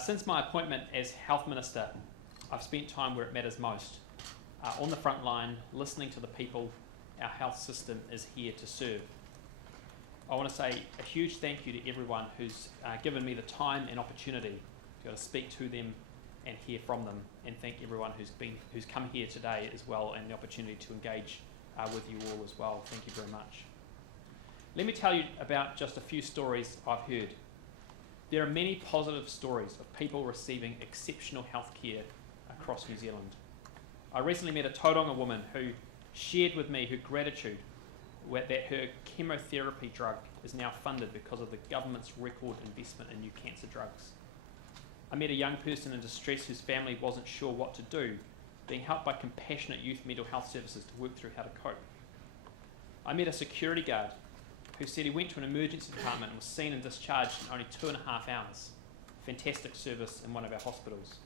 Since my appointment as Health Minister, I've spent time where it matters most, on the front line, listening to the people our health system is here to serve. I want to say a huge thank you to everyone who's given me the time and opportunity to be able to speak to them and hear from them, and thank everyone who's come here today as well, and the opportunity to engage with you all as well. Thank you very much. Let me tell you about just a few stories I've heard. There are many positive stories of people receiving exceptional health care across New Zealand. I recently met a Tauranga woman who shared with me her gratitude that her chemotherapy drug is now funded because of the government's record investment in new cancer drugs. I met a young person in distress whose family wasn't sure what to do, being helped by compassionate youth mental health services to work through how to cope. I met a security guard who said he went to an emergency department and was seen and discharged in only 2.5 hours. Fantastic service in one of our hospitals.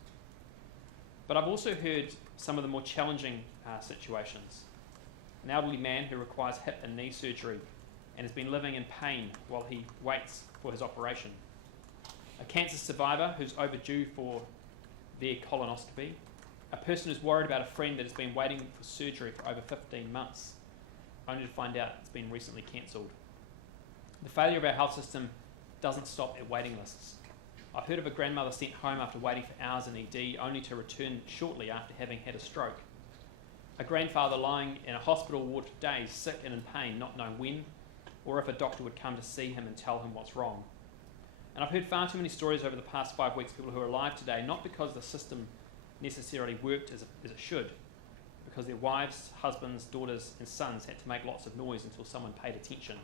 But I've also heard some of the more challenging situations. An elderly man who requires hip and knee surgery and has been living in pain while he waits for his operation. A cancer survivor who's overdue for their colonoscopy. A person who's worried about a friend that has been waiting for surgery for over 15 months, only to find out it's been recently cancelled. The failure of our health system doesn't stop at waiting lists. I've heard of a grandmother sent home after waiting for hours in ED, only to return shortly after having had a stroke. A grandfather lying in a hospital ward for days, sick and in pain, not knowing when or if a doctor would come to see him and tell him what's wrong. And I've heard far too many stories over the past 5 weeks of people who are alive today, not because the system necessarily worked as it should, because their wives, husbands, daughters and sons had to make lots of noise until someone paid attention.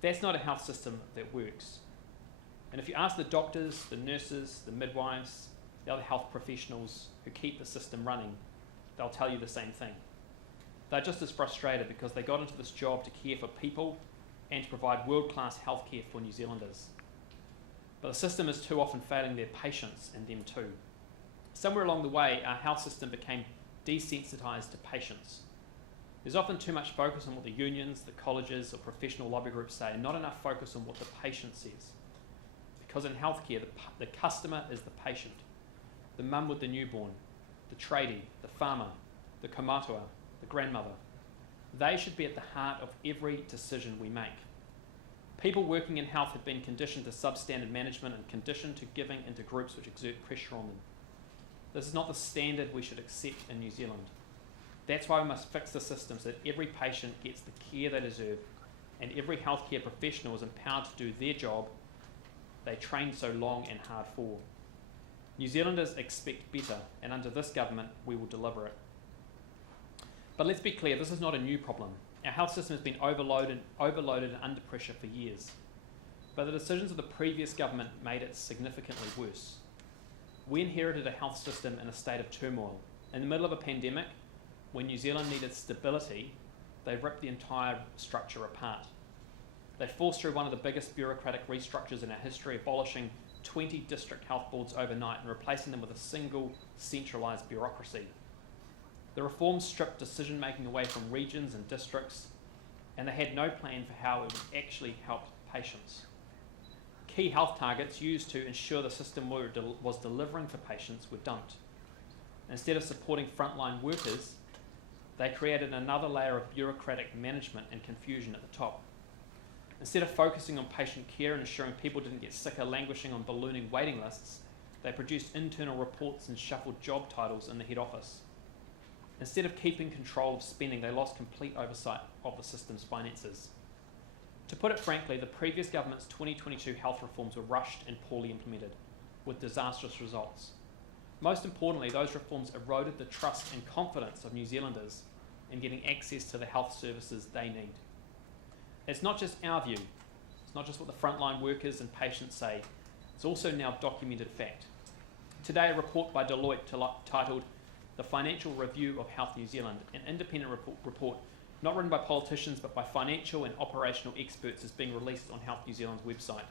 That's not a health system that works. And if you ask the doctors, the nurses, the midwives, the other health professionals who keep the system running, they'll tell you the same thing. They're just as frustrated because they got into this job to care for people and to provide world-class healthcare for New Zealanders. But the system is too often failing their patients and them too. Somewhere along the way, our health system became desensitised to patients. There's often too much focus on what the unions, the colleges or professional lobby groups say, and not enough focus on what the patient says. Because in healthcare, the customer is the patient. The mum with the newborn, the tradie, the farmer, the kaumātua, the grandmother. They should be at the heart of every decision we make. People working in health have been conditioned to substandard management and conditioned to giving into groups which exert pressure on them. This is not the standard we should accept in New Zealand. That's why we must fix the system so that every patient gets the care they deserve and every healthcare professional is empowered to do their job they trained so long and hard for. New Zealanders expect better, and under this government we will deliver it. But let's be clear, this is not a new problem. Our health system has been overloaded and under pressure for years. But the decisions of the previous government made it significantly worse. We inherited a health system in a state of turmoil. In the middle of a pandemic, when New Zealand needed stability, they ripped the entire structure apart. They forced through one of the biggest bureaucratic restructures in our history, abolishing 20 district health boards overnight and replacing them with a single centralised bureaucracy. The reforms stripped decision-making away from regions and districts, and they had no plan for how it would actually help patients. Key health targets used to ensure the system was delivering for patients were dumped. Instead of supporting frontline workers, they created another layer of bureaucratic management and confusion at the top. Instead of focusing on patient care and ensuring people didn't get sicker languishing on ballooning waiting lists, they produced internal reports and shuffled job titles in the head office. Instead of keeping control of spending, they lost complete oversight of the system's finances. To put it frankly, the previous government's 2022 health reforms were rushed and poorly implemented, with disastrous results. Most importantly, those reforms eroded the trust and confidence of New Zealanders in getting access to the health services they need. It's not just our view, it's not just what the frontline workers and patients say, it's also now documented fact. Today, a report by Deloitte titled The Financial Review of Health New Zealand, an independent report not written by politicians but by financial and operational experts, is being released on Health New Zealand's website.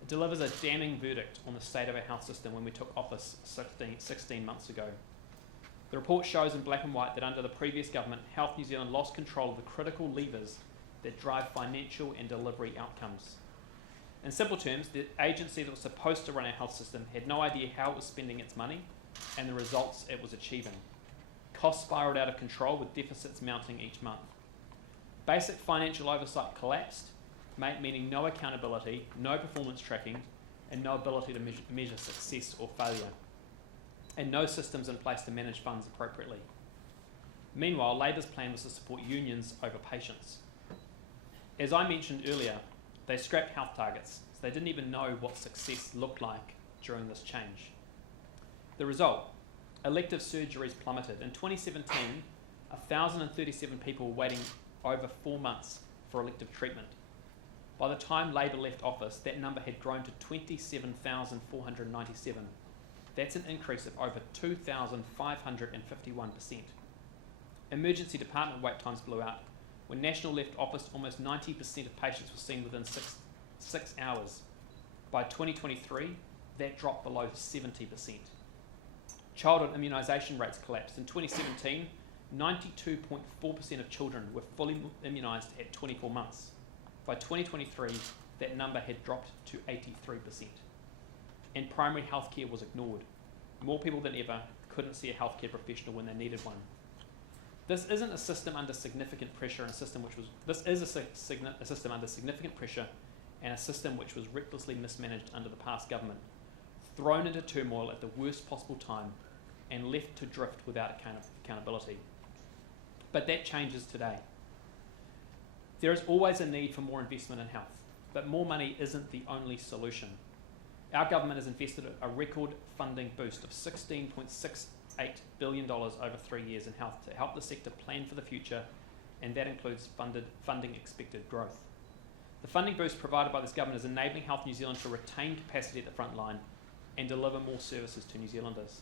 It delivers a damning verdict on the state of our health system when we took office 16 months ago. The report shows in black and white that under the previous government, Health New Zealand lost control of the critical levers that drive financial and delivery outcomes. In simple terms, the agency that was supposed to run our health system had no idea how it was spending its money and the results it was achieving. Costs spiralled out of control with deficits mounting each month. Basic financial oversight collapsed, meaning no accountability, no performance tracking, and no ability to measure success or failure, and no systems in place to manage funds appropriately. Meanwhile, Labour's plan was to support unions over patients. As I mentioned earlier, they scrapped health targets, so they didn't even know what success looked like during this change. The result, elective surgeries plummeted. In 2017, 1,037 people were waiting over 4 months for elective treatment. By the time Labour left office, that number had grown to 27,497. That's an increase of over 2,551%. Emergency department wait times blew out. When National left office, almost 90% of patients were seen within six hours. By 2023, that dropped below 70%. Childhood immunisation rates collapsed. In 2017, 92.4% of children were fully immunised at 24 months. By 2023, that number had dropped to 83%. And primary health care was ignored. More people than ever couldn't see a healthcare professional when they needed one. This isn't a system under significant pressure, and a system which was a system under significant pressure, and a system which was recklessly mismanaged under the past government, thrown into turmoil at the worst possible time, and left to drift without accountability. But that changes today. There is always a need for more investment in health, but more money isn't the only solution. Our government has invested a record funding boost of $16.68 billion over 3 years in health to help the sector plan for the future, and that includes funding expected growth. The funding boost provided by this government is enabling Health New Zealand to retain capacity at the front line and deliver more services to New Zealanders.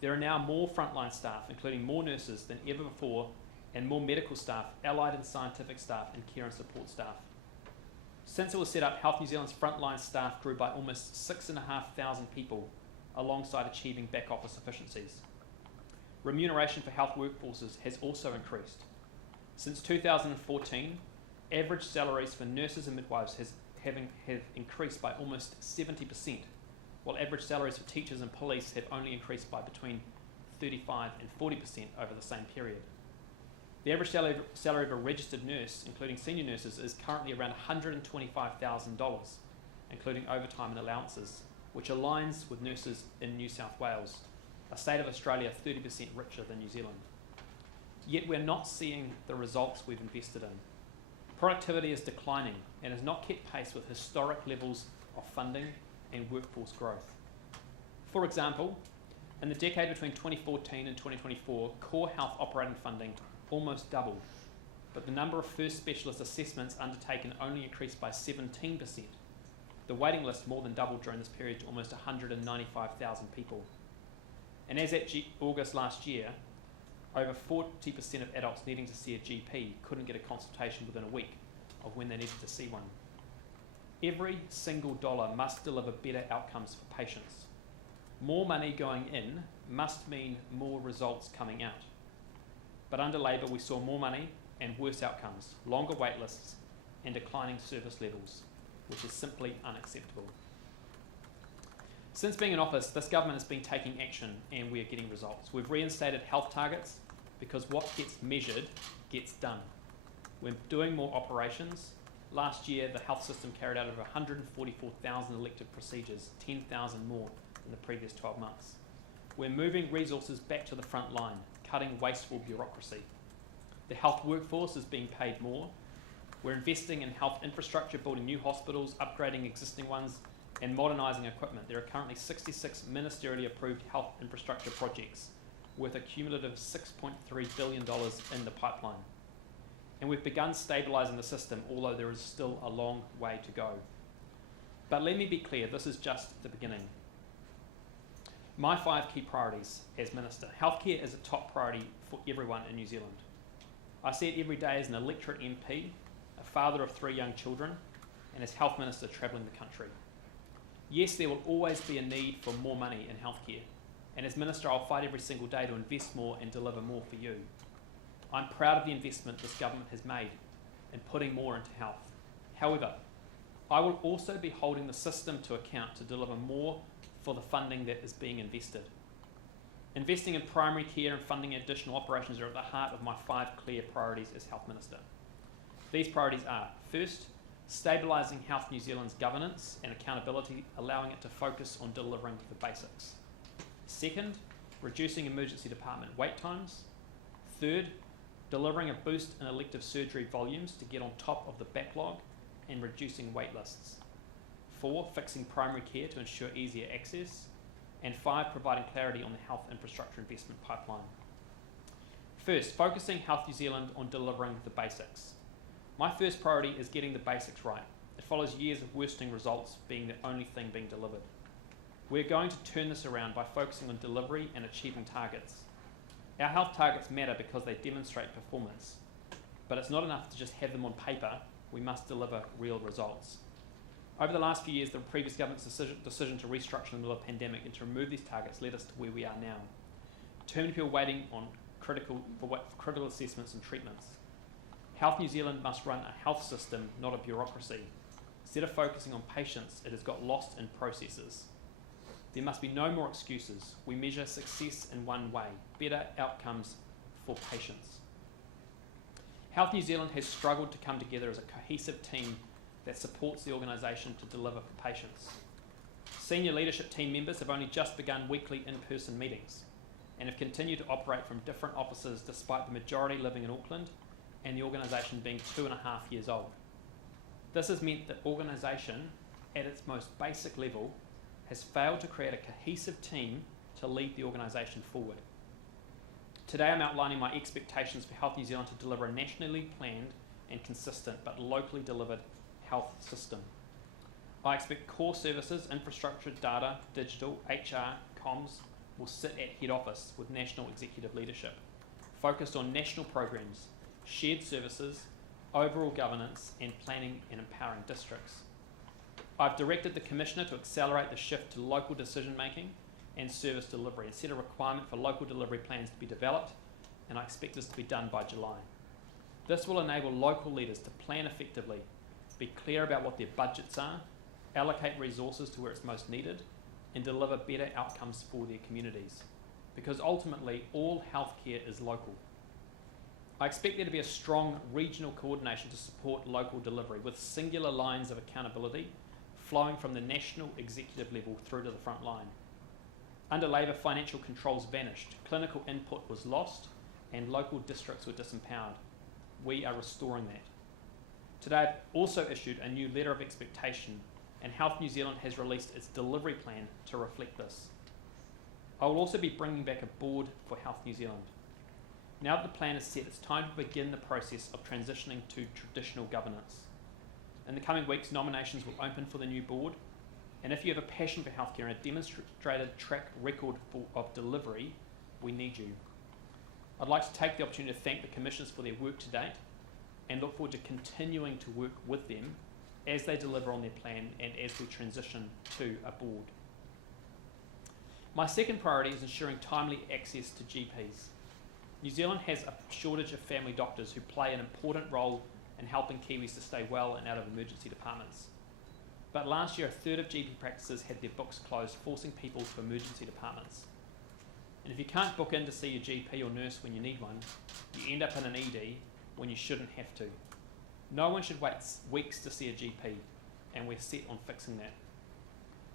There are now more frontline staff, including more nurses than ever before, and more medical staff, allied and scientific staff, and care and support staff. Since it was set up, Health New Zealand's frontline staff grew by almost 6,500 people, alongside achieving back office efficiencies. Remuneration for health workforces has also increased. Since 2014, average salaries for nurses and midwives have increased by almost 70%, while average salaries for teachers and police have only increased by between 35 and 40% over the same period. The average salary of a registered nurse, including senior nurses, is currently around $125,000, including overtime and allowances, which aligns with nurses in New South Wales, a state of Australia 30% richer than New Zealand. Yet we're not seeing the results we've invested in. Productivity is declining and has not kept pace with historic levels of funding and workforce growth. For example, in the decade between 2014 and 2024, core health operating funding almost doubled, but the number of first specialist assessments undertaken only increased by 17%. The waiting list more than doubled during this period to almost 195,000 people. And as at August last year, over 40% of adults needing to see a GP couldn't get a consultation within a week of when they needed to see one. Every single dollar must deliver better outcomes for patients. More money going in must mean more results coming out. But under Labour, we saw more money and worse outcomes, longer wait lists, and declining service levels, which is simply unacceptable. Since being in office, this government has been taking action, and we are getting results. We've reinstated health targets because what gets measured gets done. We're doing more operations. Last year, the health system carried out over 144,000 elective procedures, 10,000 more than the previous 12 months. We're moving resources back to the front line, cutting wasteful bureaucracy. The health workforce is being paid more. We're investing in health infrastructure, building new hospitals, upgrading existing ones, and modernising equipment. There are currently 66 ministerially approved health infrastructure projects worth a cumulative $6.3 billion in the pipeline. And we've begun stabilising the system, although there is still a long way to go. But let me be clear, this is just the beginning. My 5 key priorities as Minister. Healthcare is a top priority for everyone in New Zealand. I see it every day as an electorate MP, a father of 3 young children, and as Health Minister travelling the country. Yes, there will always be a need for more money in healthcare, and as Minister I'll fight every single day to invest more and deliver more for you. I'm proud of the investment this government has made in putting more into health. However, I will also be holding the system to account to deliver more for the funding that is being invested. Investing in primary care and funding additional operations are at the heart of my 5 clear priorities as Health Minister. These priorities are: first, stabilising Health New Zealand's governance and accountability, allowing it to focus on delivering the basics. Second, reducing emergency department wait times. Third, delivering a boost in elective surgery volumes to get on top of the backlog and reducing wait lists. 4, fixing primary care to ensure easier access. And 5, providing clarity on the health infrastructure investment pipeline. First, focusing Health New Zealand on delivering the basics. My first priority is getting the basics right. It follows years of worsening results being the only thing being delivered. We're going to turn this around by focusing on delivery and achieving targets. Our health targets matter because they demonstrate performance, but it's not enough to just have them on paper. We must deliver real results. Over the last few years, the previous government's decision to restructure in the middle of the pandemic and to remove these targets led us to where we are now. Too many people waiting on critical assessments and treatments. Health New Zealand must run a health system, not a bureaucracy. Instead of focusing on patients, it has got lost in processes. There must be no more excuses. We measure success in one way: better outcomes for patients. Health New Zealand has struggled to come together as a cohesive team that supports the organisation to deliver for patients. Senior leadership team members have only just begun weekly in-person meetings and have continued to operate from different offices despite the majority living in Auckland and the organisation being 2.5 years old. This has meant that organisation, at its most basic level, has failed to create a cohesive team to lead the organisation forward. Today I'm outlining my expectations for Health New Zealand to deliver a nationally planned and consistent but locally delivered health system. I expect core services, infrastructure, data, digital, HR, comms will sit at head office with national executive leadership, focused on national programs, shared services, overall governance and planning and empowering districts. I've directed the Commissioner to accelerate the shift to local decision making and service delivery and set a requirement for local delivery plans to be developed, and I expect this to be done by July. This will enable local leaders to plan effectively, be clear about what their budgets are, allocate resources to where it's most needed, and deliver better outcomes for their communities. Because ultimately, all healthcare is local. I expect there to be a strong regional coordination to support local delivery, with singular lines of accountability flowing from the national executive level through to the front line. Under Labour, financial controls vanished, clinical input was lost, and local districts were disempowered. We are restoring that. Today, I've also issued a new letter of expectation, and Health New Zealand has released its delivery plan to reflect this. I will also be bringing back a board for Health New Zealand. Now that the plan is set, it's time to begin the process of transitioning to traditional governance. In the coming weeks, nominations will open for the new board, and if you have a passion for healthcare and a demonstrated track record of delivery, we need you. I'd like to take the opportunity to thank the Commissioners for their work to date and look forward to continuing to work with them as they deliver on their plan and as we transition to a board. My second priority is ensuring timely access to GPs. New Zealand has a shortage of family doctors who play an important role in helping Kiwis to stay well and out of emergency departments. But last year, a third of GP practices had their books closed, forcing people to emergency departments. And if you can't book in to see your GP or nurse when you need one, you end up in an ED when you shouldn't have to. No one should wait weeks to see a GP, and we're set on fixing that.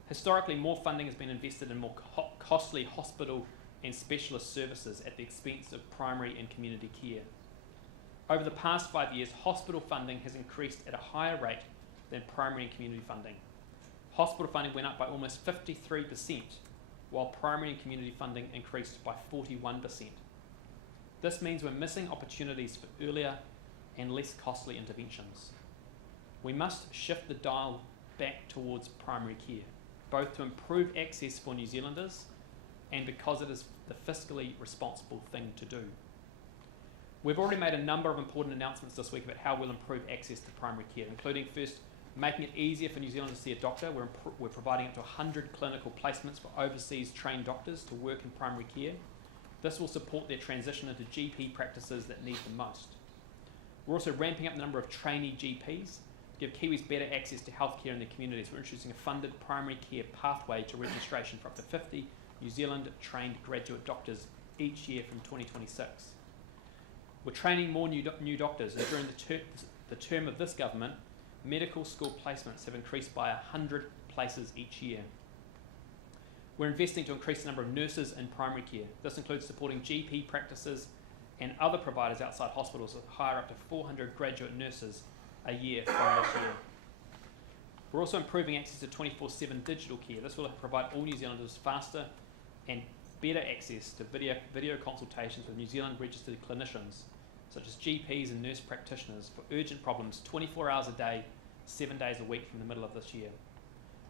Historically, more funding has been invested in more costly hospital and specialist services at the expense of primary and community care. Over the past 5 years, hospital funding has increased at a higher rate than primary and community funding. Hospital funding went up by almost 53%, while primary and community funding increased by 41%. This means we're missing opportunities for earlier and less costly interventions. We must shift the dial back towards primary care, both to improve access for New Zealanders and because it is the fiscally responsible thing to do. We've already made a number of important announcements this week about how we'll improve access to primary care, including first, making it easier for New Zealanders to see a doctor. We're providing up to 100 clinical placements for overseas trained doctors to work in primary care. This will support their transition into GP practices that need them most. We're also ramping up the number of trainee GPs To give Kiwis better access to healthcare in their communities, we're introducing a funded primary care pathway to registration for up to 50 New Zealand trained graduate doctors each year from 2026. We're training more new doctors, and during the term of this government, medical school placements have increased by 100 places each year. We're investing to increase the number of nurses in primary care. This includes supporting GP practices and other providers outside hospitals that hire up to 400 graduate nurses a year from this year. We're also improving access to 24/7 digital care. This will provide all New Zealanders faster and better access to video consultations with New Zealand registered clinicians, such as GPs and nurse practitioners, for urgent problems 24 hours a day, 7 days a week from the middle of this year.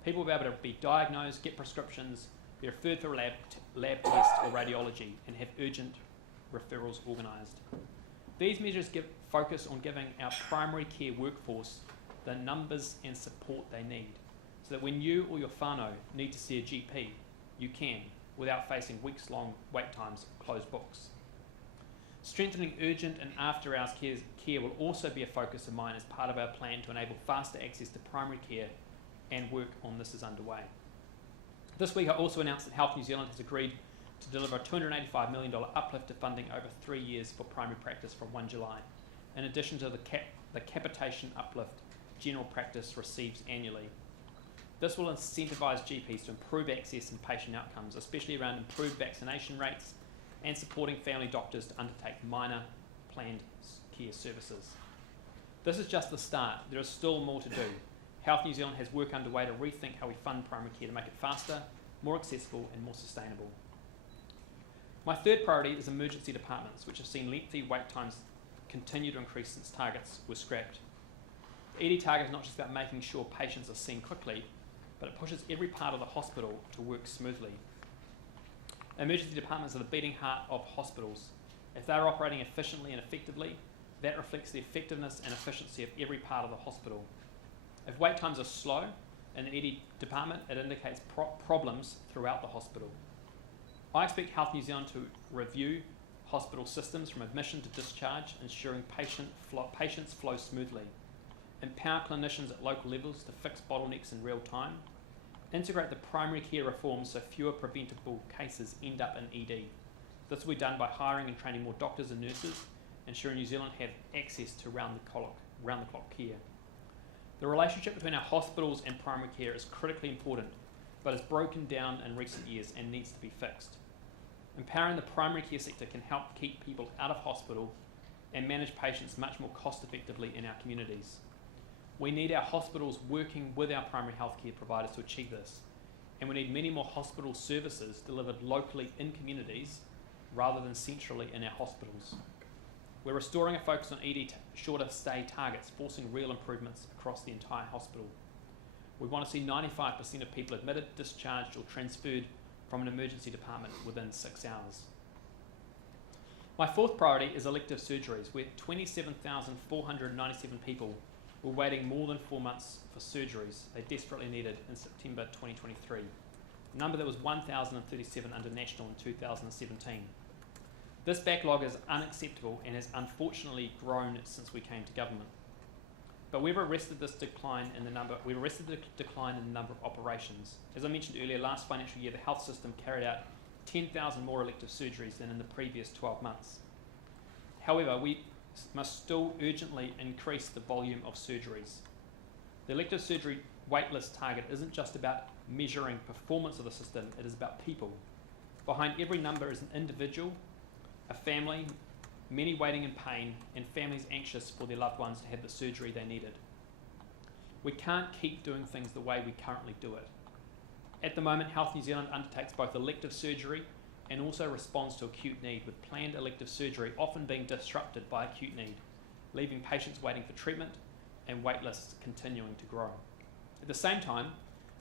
People will be able to be diagnosed, get prescriptions, be referred for lab tests or radiology, and have urgent referrals organised. These measures focus on giving our primary care workforce the numbers and support they need, so that when you or your whānau need to see a GP, you can, without facing weeks-long wait times or closed books. Strengthening urgent and after-hours care will also be a focus of mine as part of our plan to enable faster access to primary care, and work on this is underway. This week I also announced that Health New Zealand has agreed to deliver a $285 million uplift to funding over 3 years for primary practice from 1 July, in addition to the capitation uplift general practice receives annually. This will incentivise GPs to improve access and patient outcomes, especially around improved vaccination rates and supporting family doctors to undertake minor planned care services. This is just the start. There is still more to do. Health New Zealand has work underway to rethink how we fund primary care to make it faster, more accessible and more sustainable. My third priority is emergency departments, which have seen lengthy wait times continue to increase since targets were scrapped. The ED target is not just about making sure patients are seen quickly, but it pushes every part of the hospital to work smoothly. Emergency departments are the beating heart of hospitals. If they are operating efficiently and effectively, that reflects the effectiveness and efficiency of every part of the hospital. If wait times are slow in the ED department, it indicates problems throughout the hospital. I expect Health New Zealand to review hospital systems from admission to discharge, ensuring patients flow smoothly, empower clinicians at local levels to fix bottlenecks in real time, integrate the primary care reforms so fewer preventable cases end up in ED. This will be done by hiring and training more doctors and nurses, ensuring New Zealand have access to round-the-clock care. The relationship between our hospitals and primary care is critically important, but has broken down in recent years and needs to be fixed. Empowering the primary care sector can help keep people out of hospital and manage patients much more cost effectively in our communities. We need our hospitals working with our primary healthcare providers to achieve this, and we need many more hospital services delivered locally in communities rather than centrally in our hospitals. We're restoring a focus on ED shorter stay targets, forcing real improvements across the entire hospital. We want to see 95% of people admitted, discharged or transferred from an emergency department within 6 hours. My fourth priority is elective surgeries, where 27,497 people were waiting more than 4 months for surgeries they desperately needed in September 2023, a number that was 1,037 under national in 2017. This backlog is unacceptable and has unfortunately grown since we came to government. But we've arrested the decline in the number of operations. As I mentioned earlier, last financial year the health system carried out 10,000 more elective surgeries than in the previous 12 months. However, we must still urgently increase the volume of surgeries. The elective surgery waitlist target isn't just about measuring performance of the system, it is about people. Behind every number is an individual, a family, many waiting in pain, and families anxious for their loved ones to have the surgery they needed. We can't keep doing things the way we currently do it. At the moment, Health New Zealand undertakes both elective surgery and also responds to acute need, with planned elective surgery often being disrupted by acute need, leaving patients waiting for treatment and waitlists continuing to grow. At the same time,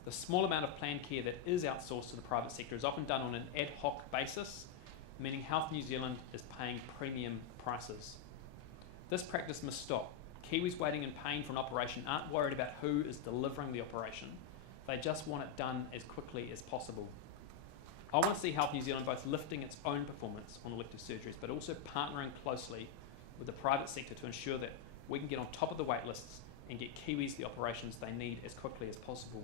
the small amount of planned care that is outsourced to the private sector is often done on an ad hoc basis, meaning Health New Zealand is paying premium prices. This practice must stop. Kiwis waiting in pain for an operation aren't worried about who is delivering the operation. They just want it done as quickly as possible. I want to see Health New Zealand both lifting its own performance on elective surgeries, but also partnering closely with the private sector to ensure that we can get on top of the wait lists and get Kiwis the operations they need as quickly as possible.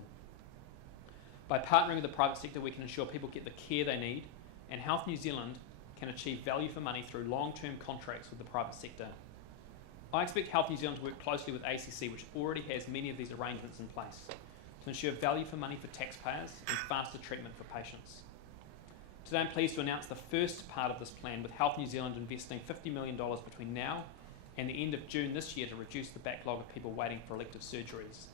By partnering with the private sector, we can ensure people get the care they need, and Health New Zealand can achieve value for money through long-term contracts with the private sector. I expect Health New Zealand to work closely with ACC, which already has many of these arrangements in place, to ensure value for money for taxpayers and faster treatment for patients. Today I'm pleased to announce the first part of this plan, with Health New Zealand investing $50 million between now and the end of June this year to reduce the backlog of people waiting for elective surgeries.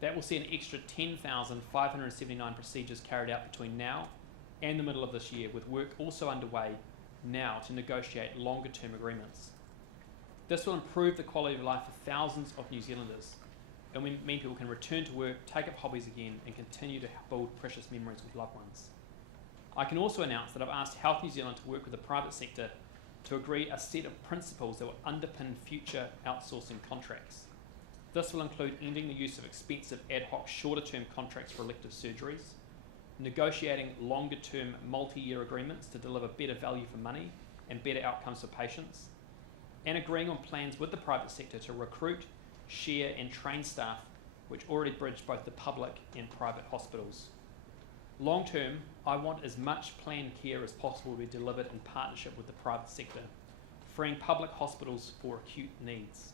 That will see an extra 10,579 procedures carried out between now and the middle of this year, with work also underway now to negotiate longer term agreements. This will improve the quality of life for thousands of New Zealanders, and will mean people can return to work, take up hobbies again, and continue to build precious memories with loved ones. I can also announce that I've asked Health New Zealand to work with the private sector to agree a set of principles that will underpin future outsourcing contracts. This will include ending the use of expensive ad hoc shorter-term contracts for elective surgeries, negotiating longer-term multi-year agreements to deliver better value for money and better outcomes for patients, and agreeing on plans with the private sector to recruit, share and train staff which already bridge both the public and private hospitals. Long term, I want as much planned care as possible to be delivered in partnership with the private sector, freeing public hospitals for acute needs.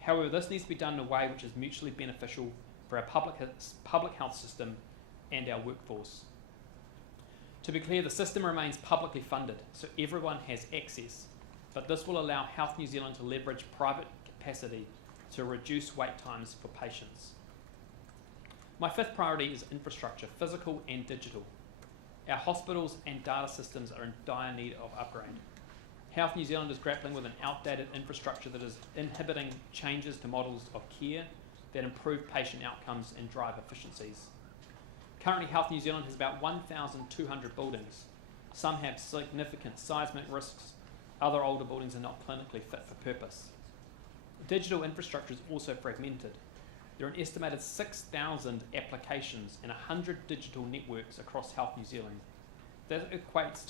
However, this needs to be done in a way which is mutually beneficial for our public health system and our workforce. To be clear, the system remains publicly funded, so everyone has access, but this will allow Health New Zealand to leverage private capacity to reduce wait times for patients. My fifth priority is infrastructure, physical and digital. Our hospitals and data systems are in dire need of upgrade. Health New Zealand is grappling with an outdated infrastructure that is inhibiting changes to models of care that improve patient outcomes and drive efficiencies. Currently, Health New Zealand has about 1,200 buildings. Some have significant seismic risks, other older buildings are not clinically fit for purpose. Digital infrastructure is also fragmented. There are an estimated 6,000 applications and 100 digital networks across Health New Zealand. This equates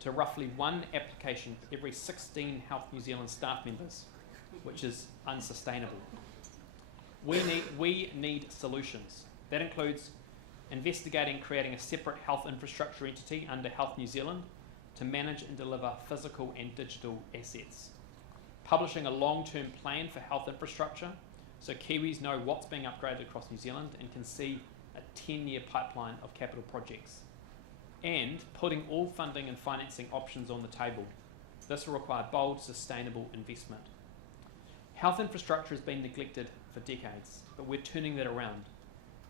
to roughly one application for every 16 Health New Zealand staff members, which is unsustainable. We need solutions. That includes investigating creating a separate health infrastructure entity under Health New Zealand to manage and deliver physical and digital assets. Publishing a long-term plan for health infrastructure so Kiwis know what's being upgraded across New Zealand and can see a 10-year pipeline of capital projects. And putting all funding and financing options on the table. This will require bold, sustainable investment. Health infrastructure has been neglected for decades, but we're turning that around.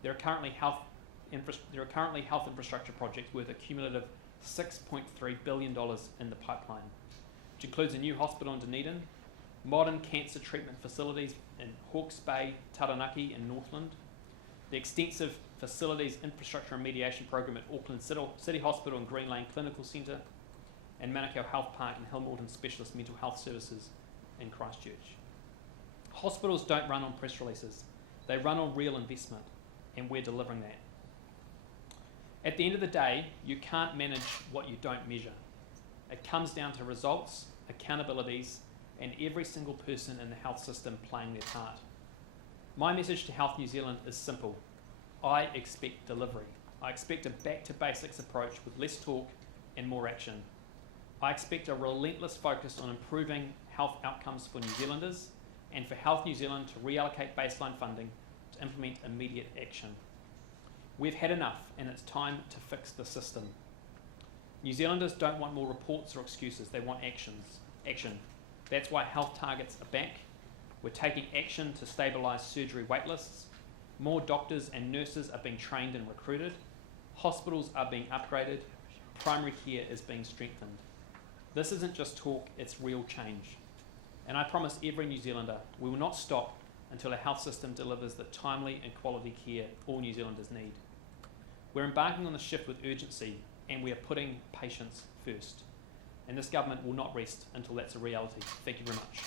There are currently health infrastructure projects worth a cumulative $6.3 billion in the pipeline, which includes a new hospital in Dunedin, modern cancer treatment facilities in Hawke's Bay, Taranaki and Northland, the extensive facilities infrastructure and mediation program at Auckland City Hospital and Green Lane Clinical Centre, and Manukau Health Park and Hillmorton Specialist Mental Health Services in Christchurch. Hospitals don't run on press releases, they run on real investment, and we're delivering that. At the end of the day, you can't manage what you don't measure. It comes down to results, accountabilities, and every single person in the health system playing their part. My message to Health New Zealand is simple. I expect delivery. I expect a back-to-basics approach with less talk and more action. I expect a relentless focus on improving health outcomes for New Zealanders and for Health New Zealand to reallocate baseline funding to implement immediate action. We've had enough, and it's time to fix the system. New Zealanders don't want more reports or excuses, they want action. That's why health targets are back. We're taking action to stabilise surgery waitlists. More doctors and nurses are being trained and recruited. Hospitals are being upgraded. Primary care is being strengthened. This isn't just talk, it's real change. And I promise every New Zealander, we will not stop until our health system delivers the timely and quality care all New Zealanders need. We're embarking on the shift with urgency, and we are putting patients first. And this government will not rest until that's a reality. Thank you very much.